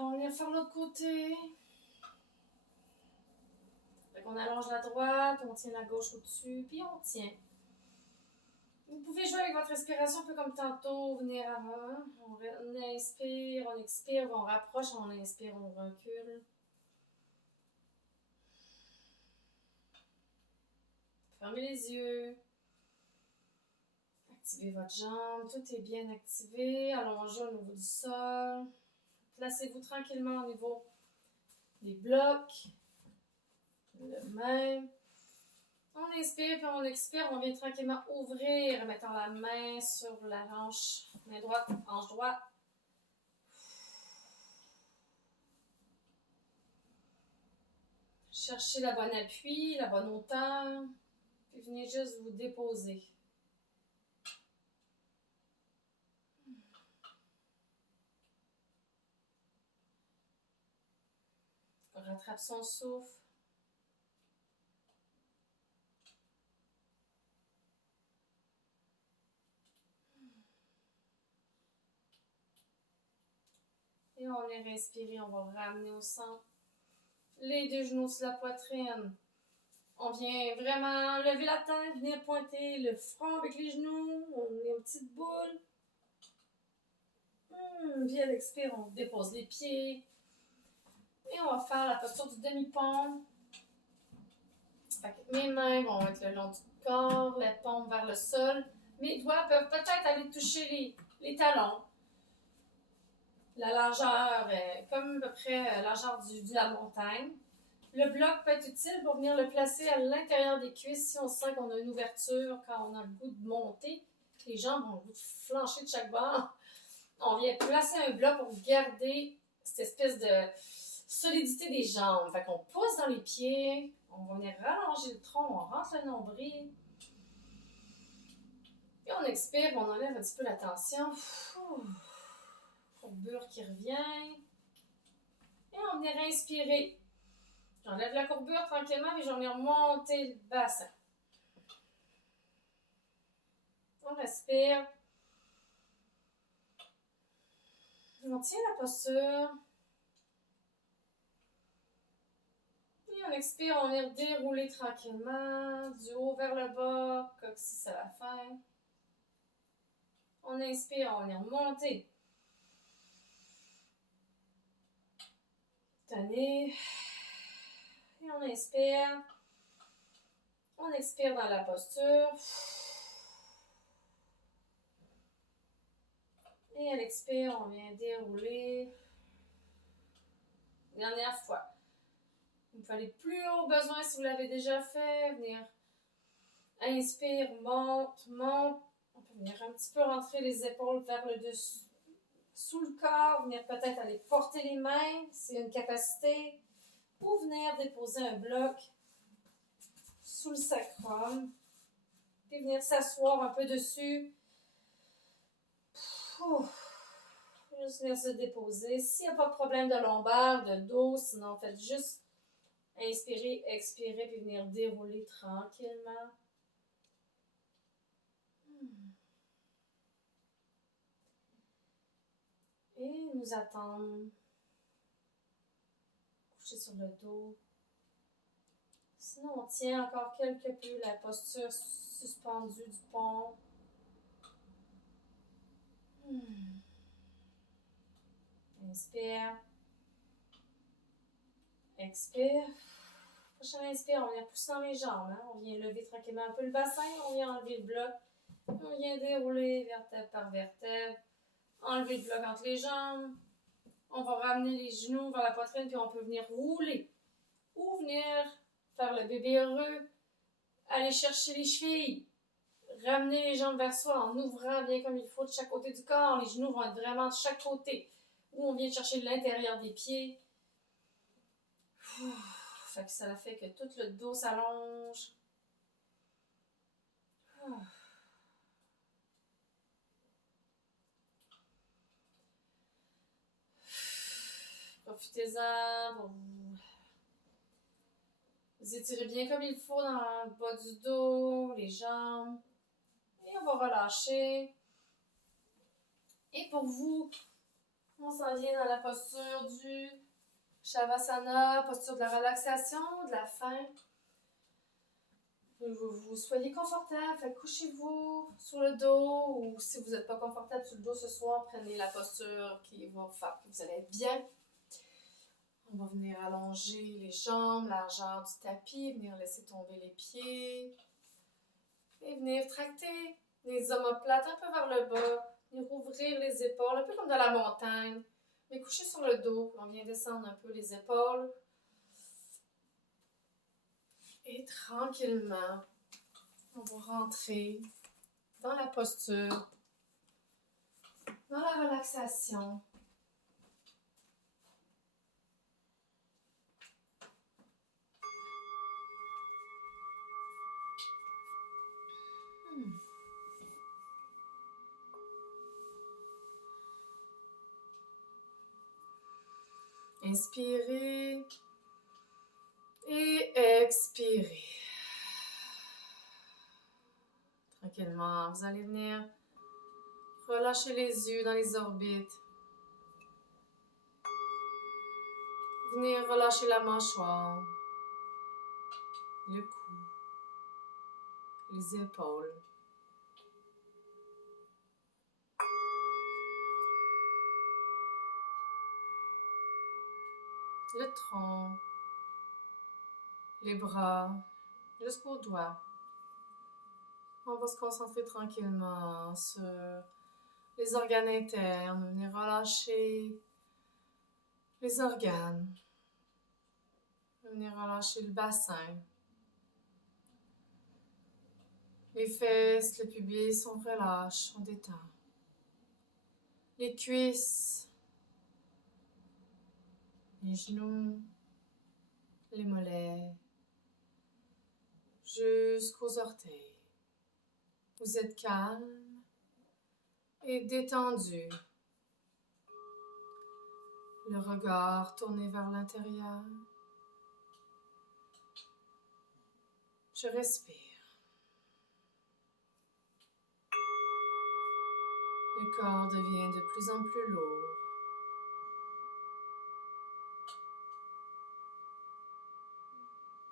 On vient faire l'autre côté. Fait qu'on allonge la droite, on tient la gauche au-dessus, puis on tient. Vous pouvez jouer avec votre respiration un peu comme tantôt, venir avant. On inspire, on expire, on rapproche, on inspire, on recule. Fermez les yeux. Activez votre jambe, tout est bien activé. Allongez au niveau du sol. Placez-vous tranquillement au niveau des blocs. Le même. On inspire puis on expire. On vient tranquillement ouvrir en mettant la main sur la hanche. Main droite, hanche droite. Cherchez la bonne appui, la bonne hauteur. Puis venez juste vous déposer. On rattrape son souffle. Et on vient respirer, on va ramener au centre. Les deux genoux sur la poitrine. On vient vraiment lever la tête, venir pointer le front avec les genoux. On met une petite boule. Puis à l'expire, on dépose les pieds. Et on va faire la posture du demi-pompe. Mes mains vont être le long du corps, les paumes vers le sol. Mes doigts peuvent peut-être aller toucher les talons. La largeur, comme à peu près la largeur de la montagne. Le bloc peut être utile pour venir le placer à l'intérieur des cuisses si on sent qu'on a une ouverture, quand on a le goût de monter. Les jambes ont le goût de flancher de chaque bord. On vient placer un bloc pour garder cette espèce de solidité des jambes. Fait qu'on pousse dans les pieds, on va venir rallonger le tronc, on rentre le nombril. Puis on expire, on enlève un petit peu la tension. Courbure qui revient. Et on vient inspirer. J'enlève la courbure tranquillement, puis j'en viens remonter le bassin. On respire. On tient la posture. Et on expire, on vient dérouler tranquillement, du haut vers le bas, coccyx à la fin. On inspire, on vient remonter. Tenez. Et on inspire. On expire dans la posture. Et à l'expire, on vient dérouler. Dernière fois. Vous pouvez aller plus haut au besoin si vous l'avez déjà fait. Venir. Inspire, monte, monte. On peut venir un petit peu rentrer les épaules vers le dessus. Sous le corps, venir peut-être aller porter les mains, s'il y a une capacité. Ou venir déposer un bloc sous le sacrum. Puis venir s'asseoir un peu dessus. Juste venir se déposer. S'il n'y a pas de problème de lombaire, de dos, sinon faites juste inspirer, expirer, puis venir dérouler tranquillement. Et nous attendre. Coucher sur le dos. Sinon, on tient encore quelque peu la posture suspendue du pont. Inspire. Expire. Prochain inspire, on vient pousser dans les jambes. Hein? On vient lever tranquillement un peu le bassin. On vient enlever le bloc. On vient dérouler vertèbre par vertèbre. Enlever le bloc entre les jambes. On va ramener les genoux vers la poitrine, puis on peut venir rouler. Ou venir faire le bébé heureux. Aller chercher les chevilles. Ramener les jambes vers soi en ouvrant bien comme il faut de chaque côté du corps. Les genoux vont être vraiment de chaque côté. Ou on vient chercher l'intérieur des pieds. Fait que ça fait que tout le dos s'allonge. Profitez-en pour vous étirez bien comme il faut dans le bas du dos, les jambes. Et on va relâcher. Et pour vous On s'en vient dans la posture du Shavasana, posture de la relaxation, de la fin. Vous soyez confortable, fait couchez-vous sur le dos ou si vous n'êtes pas confortable sur le dos ce soir, prenez la posture qui va faire que vous allez être bien. On va venir allonger les jambes, largeur du tapis, venir laisser tomber les pieds et venir tracter les omoplates un peu vers le bas, venir ouvrir les épaules, un peu comme dans la montagne, mais coucher sur le dos, on vient descendre un peu les épaules et tranquillement, on va rentrer dans la posture, dans la relaxation. Inspirez et expirez. Tranquillement, vous allez venir relâcher les yeux dans les orbites. Venir relâcher la mâchoire, le cou, les épaules. Le tronc, les bras, jusqu'aux doigts. On va se concentrer tranquillement sur les organes internes, venir relâcher les organes, venir relâcher le bassin. Les fesses, le pubis, on relâche, on détend. Les cuisses, les genoux, les mollets, jusqu'aux orteils. Vous êtes calme et détendu. Le regard tourné vers l'intérieur. Je respire. Le corps devient de plus en plus lourd.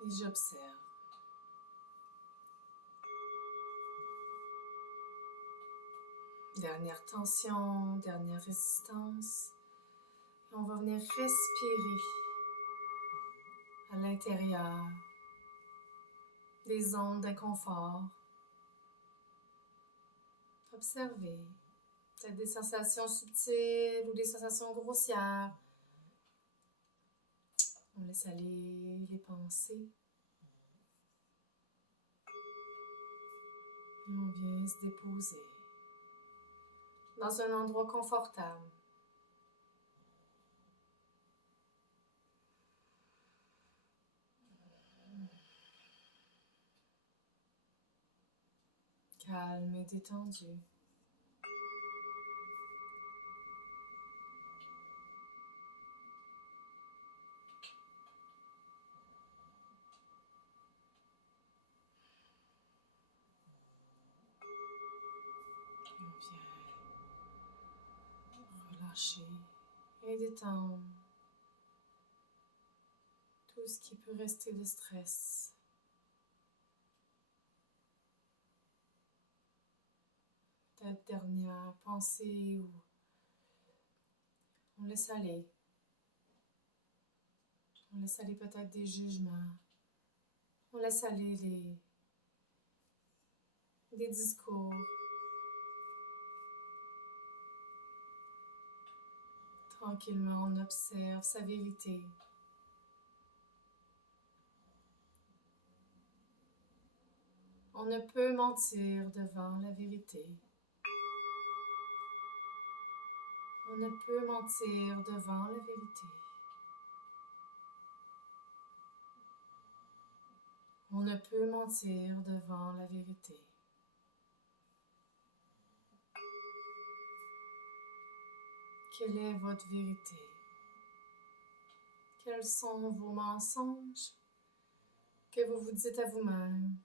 Et j'observe. Dernière tension, dernière résistance. Et on va venir respirer à l'intérieur des zones d'inconfort. Observez. Peut-être des sensations subtiles ou des sensations grossières. On laisse aller les pensées. Et on vient se déposer dans un endroit confortable. Calme et détendu. Et on vient relâcher et détendre tout ce qui peut rester de stress. Peut-être dernière pensée ou on laisse aller. On laisse aller peut-être des jugements. On laisse aller des discours. Tranquillement, on observe sa vérité. On ne peut mentir devant la vérité. On ne peut mentir devant la vérité. On ne peut mentir devant la vérité. Quelle est votre vérité? Quels sont vos mensonges que vous vous dites à vous-même?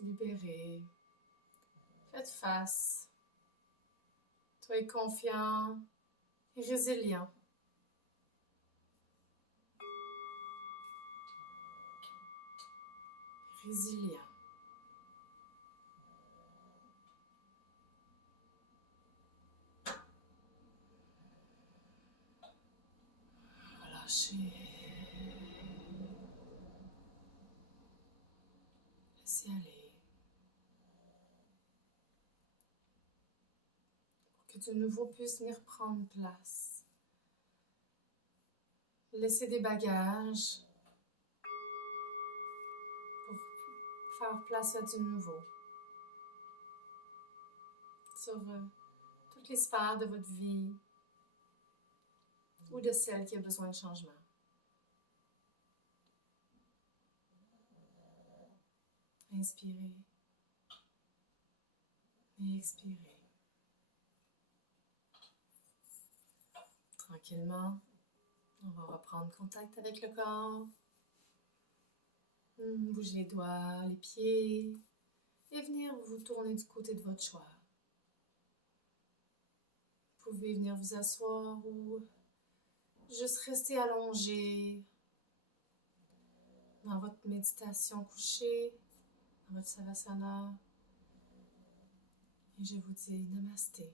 Libérez Faites face. Soyez confiant et résilient. Résilient. Relâchez. Laissez aller. Pour que de nouveau puisse venir prendre place. Laissez des bagages pour faire place à du nouveau. Sur toutes les sphères de votre vie ou de celle qui a besoin de changement. Inspirez et expirez. Tranquillement, on va reprendre contact avec le corps. Bougez les doigts, les pieds et venir vous tourner du côté de votre choix. Vous pouvez venir vous asseoir ou juste rester allongé dans votre méditation couchée, dans votre savasana. Et je vous dis namasté.